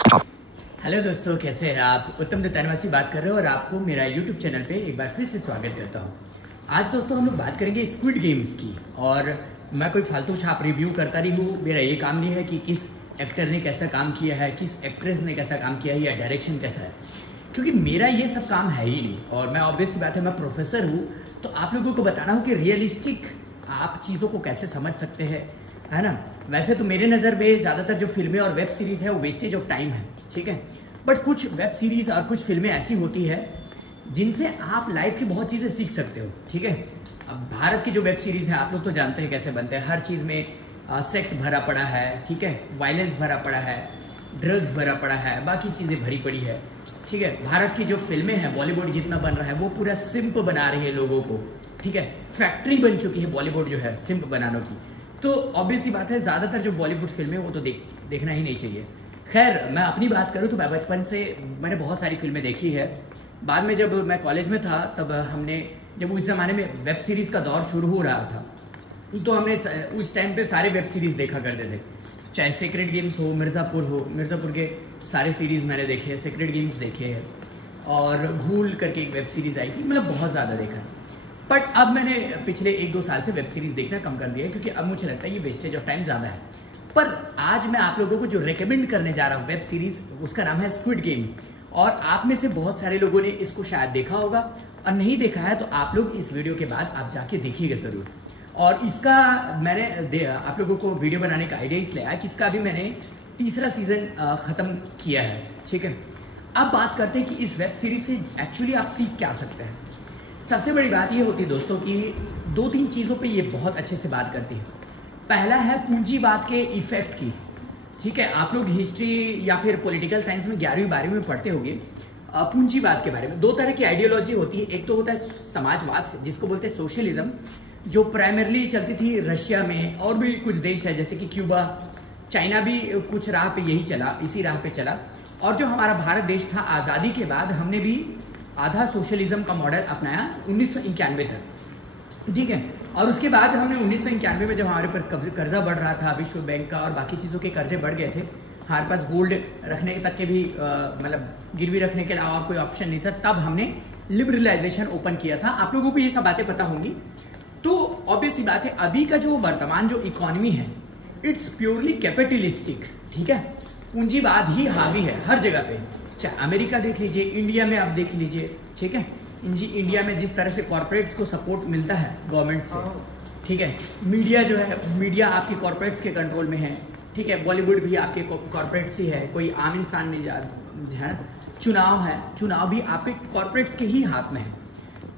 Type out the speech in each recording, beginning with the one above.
Hello दोस्तों, कैसे हैं आप। उत्तम दत्तानवासी बात कर रहे हो और आपको मेरा यूट्यूब चैनल पे एक बार फिर से स्वागत करता हूँ। आज दोस्तों हम लोग बात करेंगे स्क्विड गेम्स की। और मैं कोई फालतू छाप रिव्यू करता नहीं हूँ। मेरा ये काम नहीं है कि किस एक्टर ने कैसा काम किया है, किस एक्ट्रेस ने कैसा काम किया है या डायरेक्शन कैसा है, क्योंकि मेरा ये सब काम है ही नहीं। और मैं ऑब्वियस सी बात है, मैं प्रोफेसर हूँ, तो आप लोगों को बताना हो कि रियलिस्टिक आप चीज़ों को कैसे समझ सकते हैं, है ना। वैसे तो मेरे नज़र में ज़्यादातर जो फिल्में और वेब सीरीज़ है वो वेस्टेज ऑफ टाइम है, ठीक है। बट कुछ वेब सीरीज़ और कुछ फिल्में ऐसी होती है जिनसे आप लाइफ की बहुत चीज़ें सीख सकते हो, ठीक है। अब भारत की जो वेब सीरीज़ है आप लोग तो जानते हैं कैसे बनते हैं। हर चीज़ में सेक्स भरा पड़ा है, ठीक है, वायलेंस भरा पड़ा है, ड्रग्स भरा पड़ा है, बाकी चीज़ें भरी पड़ी है, ठीक है। भारत की जो फिल्में हैं, बॉलीवुड जितना बन रहा है वो पूरा सिंप बना रही है लोगों को, ठीक है। फैक्ट्री बन चुकी है बॉलीवुड जो है सिंप बनाने की। तो ऑब्वियस सी बात है, ज़्यादातर जो बॉलीवुड फिल्में वो तो देखना ही नहीं चाहिए। खैर, मैं अपनी बात करूँ तो मैं बचपन से मैंने बहुत सारी फिल्में देखी है। बाद में जब मैं कॉलेज में था तब जब उस ज़माने में वेब सीरीज़ का दौर शुरू हो रहा था तो हमने उस टाइम पे सारे वेब सीरीज़ देखा करते थे। चाहे सेक्रेट गेम्स हो, मिर्ज़ापुर के सारे सीरीज़ मैंने देखे हैं, सेक्रेट गेम्स देखे हैं, और घूल करके एक वेब सीरीज़ आई थी, मतलब बहुत ज़्यादा देखा। बट अब मैंने पिछले 1-2 साल से वेब सीरीज़ देखना कम कर दिया है, क्योंकि अब मुझे लगता है ये वेस्टेज ऑफ टाइम ज़्यादा है। पर आज मैं आप लोगों को जो रेकमेंड करने जा रहा हूँ वेब सीरीज़, उसका नाम है स्क्विड गेम। और आप में से बहुत सारे लोगों ने इसको शायद देखा होगा, और नहीं देखा है तो आप लोग इस वीडियो के बाद आप जाके देखिएगा ज़रूर। और इसका मैंने आप लोगों को वीडियो बनाने का आइडिया इसलिए आया कि इसका भी मैंने 3रा सीजन ख़त्म किया है, ठीक है। अब बात करते हैं कि इस वेब सीरीज से एक्चुअली आप सीख क्या सकते हैं। सबसे बड़ी बात ये होती है दोस्तों कि 2-3 चीज़ों पे ये बहुत अच्छे से बात करती है। पहला है पूंजीवाद के इफेक्ट की, ठीक है। आप लोग हिस्ट्री या फिर पॉलिटिकल साइंस में 11वीं-12वीं में पढ़ते होंगे पूंजीवाद के बारे में। 2 तरह की आइडियोलॉजी होती है। एक तो होता है समाजवाद, जिसको बोलते हैं सोशलिज्म, जो प्राइमरली चलती थी रशिया में, और भी कुछ देश है जैसे कि क्यूबा, चाइना भी कुछ राह पे यही चला, इसी राह पे चला। और जो हमारा भारत देश था, आज़ादी के बाद हमने भी आधा सोशलिज्म का मॉडल अपनाया 1991 तक, ठीक है। और उसके बाद हमने 1991 में जब हमारे ऊपर कर्जा बढ़ रहा था, विश्व बैंक का और बाकी चीज़ों के कर्जे बढ़ गए थे, हमारे पास गोल्ड रखने तक के भी मतलब गिरवी रखने के अलावा और कोई ऑप्शन नहीं था, तब हमने लिबरलाइजेशन ओपन किया था। आप लोगों को ये सब बातें पता होंगी। तो ऑब्वियस सी बात है, अभी का जो वर्तमान जो इकोनॉमी है, इट्स प्योरली कैपिटलिस्टिक, ठीक है। पूंजीवाद ही हावी है हर जगह पे। चाहे अमेरिका देख लीजिए, इंडिया में आप देख लीजिए, ठीक है। इंडिया में जिस तरह से कॉर्पोरेट्स को सपोर्ट मिलता है गवर्नमेंट से, ठीक है। मीडिया जो है, मीडिया आपके कॉर्पोरेट्स के कंट्रोल में है, ठीक है। बॉलीवुड भी आपके कॉर्पोरेट्स ही है, कोई आम इंसान नहीं है। चुनाव है, चुनाव भी आपके कॉर्पोरेट्स के ही हाथ में है।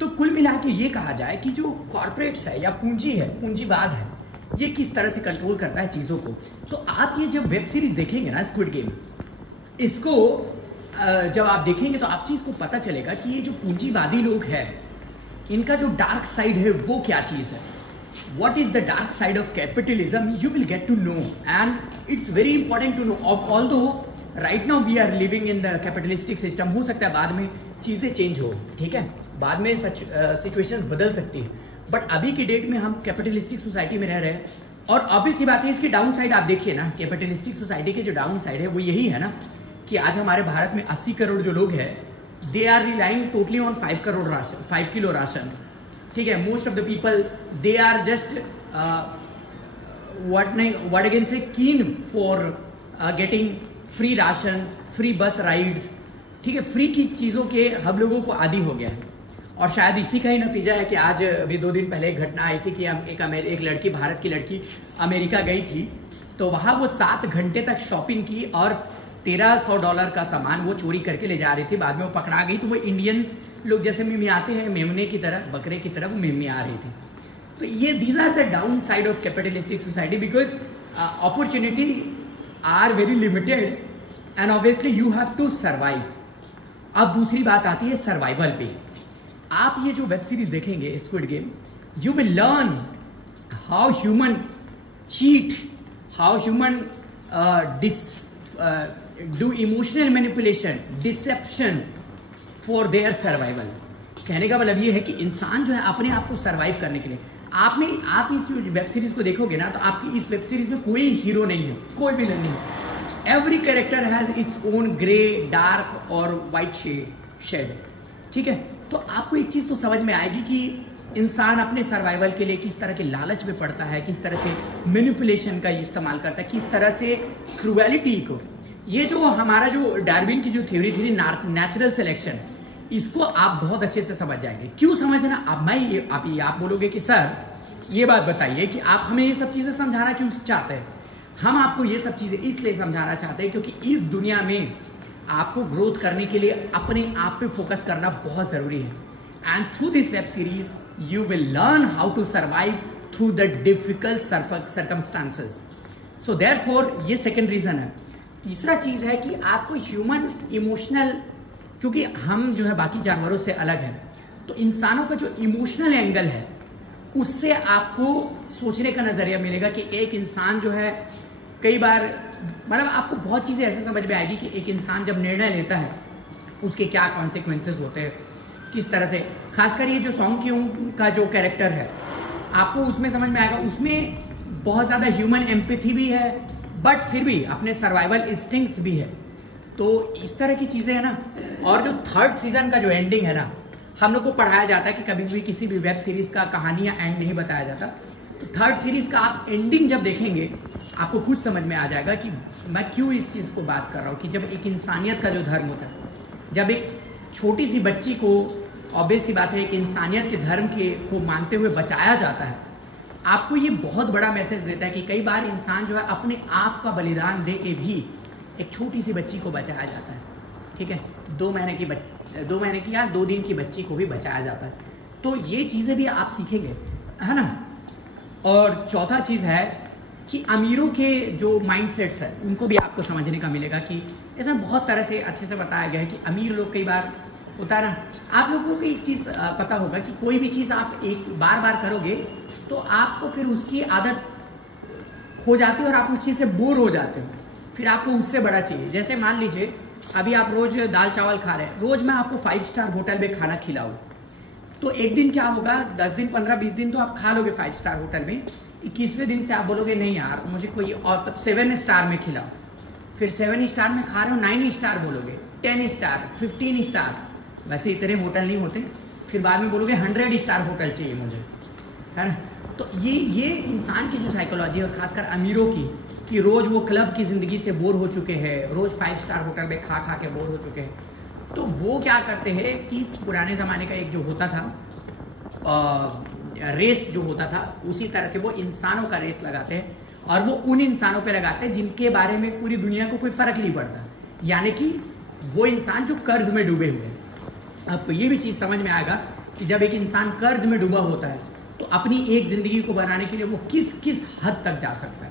तो कुल मिला के ये कहा जाए कि जो कॉर्पोरेट्स है या पूंजी है, पूंजीवाद है, ये किस तरह से कंट्रोल करता है चीजों को। तो आप ये जब वेब सीरीज देखेंगे ना स्क्विड गेम, इसको जब आप देखेंगे तो आप चीज को पता चलेगा कि ये जो पूंजीवादी लोग हैं, इनका जो डार्क साइड है वो क्या चीज है। What is the dark side of capitalism, you will get to know, and it's very important to know. Although right now we are living in the capitalistic system, हो सकता है बाद में चीजें चेंज हो, ठीक है, बाद में सच सिचुएशन बदल सकती है, बट अभी की डेट में हम कैपिटलिस्टिक सोसाइटी में रह रहे हैं। और ऑब्वियस सी बात है, इसकी डाउन साइड आप देखिए ना, कैपिटलिस्टिक सोसाइटी के जो डाउन साइड है वो यही है ना कि आज हमारे भारत में 80 करोड़ जो लोग हैं, they are relying totally on 5 kilo ration, ठीक है। Most of the people they are just what again से keen for getting free ration, free bus rides, ठीक है। फ्री की चीजों के हम लोगों को आदी हो गया है। और शायद इसी का ही नतीजा है कि आज अभी 2 दिन पहले एक घटना आई थी कि एक लड़की, भारत की लड़की अमेरिका गई थी, तो वहां वो 7 घंटे तक शॉपिंग की और $1300 का सामान वो चोरी करके ले जा रही थी। बाद में वो पकड़ा गई तो वो इंडियंस लोग जैसे मिमियाते हैं, मेमने की तरह, बकरे की तरह वो मिमिया रही थी। तो ये these are the downside of capitalistic society, because opportunity are very limited and obviously you have to survive. अब दूसरी बात आती है सर्वाइवल पे। आप ये जो वेब सीरीज देखेंगे Squid Game, you will learn how human cheat, how human do emotional manipulation, deception for their survival. कहने का मतलब ये है कि इंसान जो है अपने आप को सर्वाइव करने के लिए, आप इस वेब सीरीज को देखोगे ना तो आपकी इस वेब सीरीज में कोई हीरो नहीं है, कोई विलन नहीं है। Every character has its own grey, dark और व्हाइट शेड। ठीक है, तो आपको एक चीज तो समझ में आएगी कि इंसान अपने सर्वाइवल के लिए किस तरह के लालच में पड़ता है, किस तरह से मैनिपुलेशन का इस्तेमाल करता है, किस तरह से क्रुएलिटी को, ये जो हमारा जो डार्विन की जो थ्योरी थी नेचुरल सिलेक्शन, इसको आप बहुत अच्छे से समझ जाएंगे। क्यों समझना? अब आप बोलोगे कि सर ये बात बताइए कि आप हमें ये सब चीजें समझाना क्यों चाहते हैं। हम आपको ये सब चीजें इसलिए समझाना चाहते हैं क्योंकि इस दुनिया में आपको ग्रोथ करने के लिए अपने आप पे फोकस करना बहुत जरूरी है। And through this web series you will learn how to survive through the difficult circumstances. So therefore ये सेकेंड रीजन है। तीसरा चीज है कि आपको ह्यूमन इमोशनल, क्योंकि हम जो है बाकी जानवरों से अलग है, तो इंसानों का जो इमोशनल एंगल है उससे आपको सोचने का नजरिया मिलेगा कि एक इंसान जो है कई बार, मतलब आपको बहुत चीजें ऐसे समझ में आएगी कि एक इंसान जब निर्णय लेता है उसके क्या कॉन्सिक्वेंसेस होते हैं, किस तरह से, खासकर ये जो सॉन्ग का जो कैरेक्टर है आपको उसमें समझ में आएगा। उसमें बहुत ज्यादा ह्यूमन एम्पैथी भी है, बट फिर भी अपने सर्वाइवल इंस्टिंक्ट्स भी है। तो इस तरह की चीजें है ना। और जो थर्ड सीजन का जो एंडिंग है ना, हम लोग को पढ़ाया जाता है कि कभी भी किसी भी वेब सीरीज का कहानी या एंड नहीं बताया जाता। तो थर्ड सीरीज का आप एंडिंग जब देखेंगे आपको खुद समझ में आ जाएगा कि मैं क्यों इस चीज को बात कर रहा हूँ कि जब एक इंसानियत का जो धर्म होता है, जब एक छोटी सी बच्ची को, ऑब्वियस सी बात है, एक इंसानियत के धर्म को मानते हुए बचाया जाता है, आपको ये बहुत बड़ा मैसेज देता है कि कई बार इंसान जो है अपने आप का बलिदान दे के भी एक छोटी सी बच्ची को बचाया जाता है। ठीक है, 2 महीने की या 2 दिन की बच्ची को भी बचाया जाता है। तो ये चीजें भी आप सीखेंगे, है ना। और चौथा चीज है कि अमीरों के जो माइंडसेट्स है उनको भी आपको समझने का मिलेगा कि ऐसा बहुत तरह से अच्छे से बताया गया है कि अमीर लोग कई बार होता है ना, आप लोगों को एक चीज पता होगा कि कोई भी चीज आप एक बार करोगे तो आपको फिर उसकी आदत हो जाती है और आप उस चीज से बोर हो जाते हो, फिर आपको उससे बड़ा चाहिए। जैसे मान लीजिए अभी आप रोज दाल चावल खा रहे हैं, रोज मैं आपको 5 स्टार होटल में खाना खिलाऊं, तो एक दिन क्या होगा, 10 दिन 15-20 दिन तो आप खा लोगे 5 स्टार होटल में। 21वें दिन से आप बोलोगे नहीं यार मुझे कोई और, तब 7 स्टार में खिलाओ। फिर 7 स्टार में खा रहे हो 9 स्टार बोलोगे, 10 स्टार, 15 स्टार, वैसे इतने होटल नहीं होते। फिर बाद में बोलोगे 100 स्टार होटल चाहिए मुझे, है ना। तो ये इंसान की जो साइकोलॉजी है, और खासकर अमीरों की, कि रोज वो क्लब की जिंदगी से बोर हो चुके हैं, रोज 5 स्टार होटल में खा के बोर हो चुके हैं, तो वो क्या करते हैं कि पुराने जमाने का एक जो होता था रेस जो होता था, उसी तरह से वो इंसानों का रेस लगाते हैं, और वो उन इंसानों पे लगाते हैं जिनके बारे में पूरी दुनिया को कोई फर्क नहीं पड़ता, यानी कि वो इंसान जो कर्ज में डूबे हुए हैं। आपको ये भी चीज समझ में आएगा कि जब एक इंसान कर्ज में डूबा होता है तो अपनी एक जिंदगी को बनाने के लिए वो किस किस हद तक जा सकता है।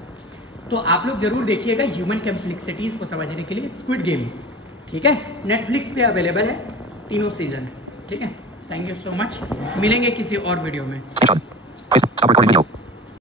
तो आप लोग जरूर देखिएगा ह्यूमन कॉम्प्लेक्सिटीज को समझने के लिए स्क्विड गेम। ठीक है, नेटफ्लिक्स पे अवेलेबल है, 3 सीजन। ठीक है, थैंक यू सो मच, मिलेंगे किसी और वीडियो में।